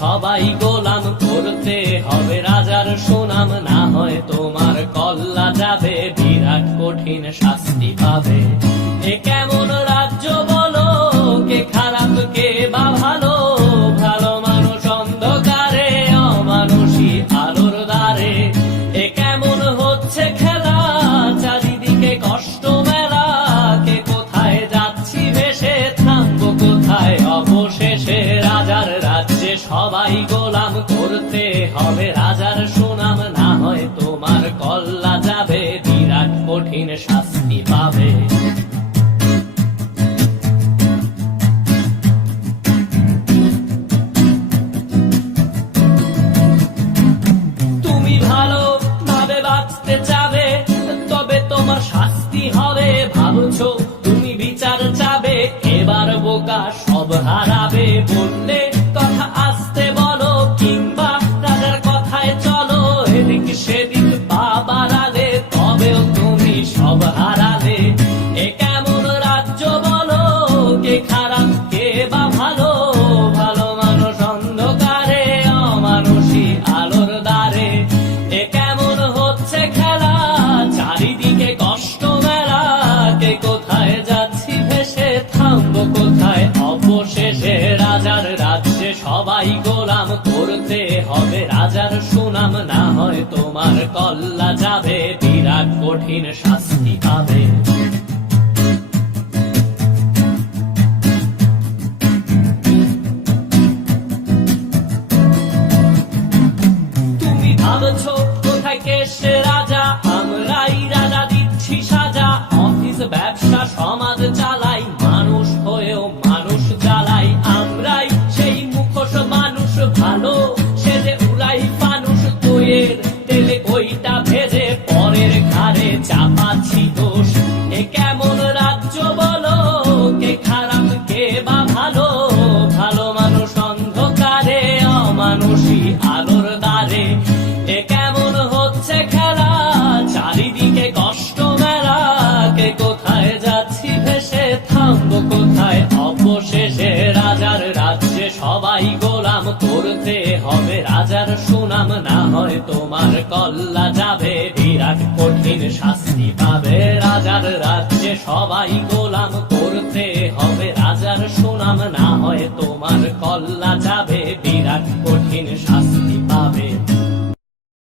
সবাই গোলাম, করতে হবে রাজার সুনাম, না হয় তোমার কল্লা যাবে, বিরাট কঠিন শাস্তি পাবে। এ কেমন রাজ্য বলো, কে খারাপ কে বা ভালো, ভালো মানুষ অন্ধকারে, অমানুষী আলোর দ্বারে। এ কেমন হচ্ছে খেলা, চারিদিকে কষ্ট মেলা, কে কোথায় যাচ্ছি ভেসে, থামবো কোথায় অবশেষে। রাজার রাজ্যে সবাই গোলাম, করতে হবে রাজার সুনাম, না হয় তোমার কল্লা যাবে, বিরাট কঠিন শাস্তি পাবে। তুমি ভালো ভাবে বাঁচতে চাবে, তবে তোমার শাস্তি হবে। ভাবছো তুমি বিচার চাবে, এবার বোকা সব হারাবে। বললে কথা আসতে বলো, কিংবা রাজার কথায় চলো, এদিক সেদিক পা বাড়ালে, তবেও তুমি সব হারালে। এ কেমন রাজ্য বলো, কে খারাপ কে বা ভালো, ভালো মানুষ অন্ধকারে, অমানুষী আলোর দ্বারে। এ কেমন হচ্ছে খেলা, চারিদিকে কষ্ট মেলা, কে কোথায় যাচ্ছি ভেসে, থামবো কোথায় অবশেষে। রাজার রাজ্যে সবাই গোলাম, করতে হবে রাজার সুনাম, না হয় তোমার কল্লা যাবে, বিরাট কঠিন শাস্তি পাবে। তুমি ভাবছো কোথায় কেসে রাজা, আমরাই রাজা দিচ্ছি সাজা। অফিস ব্যবসা সমাজ চালাই, মানুষ হয়েও মানুষ জ্বালাই। আমরাই সেই মুখোশ মানুষ ভালো, সে যে উড়াই ফানুষ দইয়ের তেলে ওইটা ভেজে, পরের ঘাড়ে চাপাচ্ছি দোষ। এ কেমন রাজ্য বলো, কে খারাপ কে বা ভালো, ভালো মানুষ অন্ধকারে, অমানুষী আলোর দ্বারে। এ কেমন হচ্ছে খেলা, চারিদিকে কষ্ট মেলা, কে কোথায় যাচ্ছি ভেসে, থামবো কোথায় অবশেষে। রাজার রাজ্যে সবাই গোলাম, করতে হবে রাজার সুনাম, না হয় তোমার কল্লা যাবে, বিরাট কঠিন শাস্তি পাবে। রাজার রাজ্যে সবাই গোলাম, করতে হবে রাজার সুনাম, না হয় তোমার কল্লা যাবে, বিরাট কঠিন শাস্তি পাবে।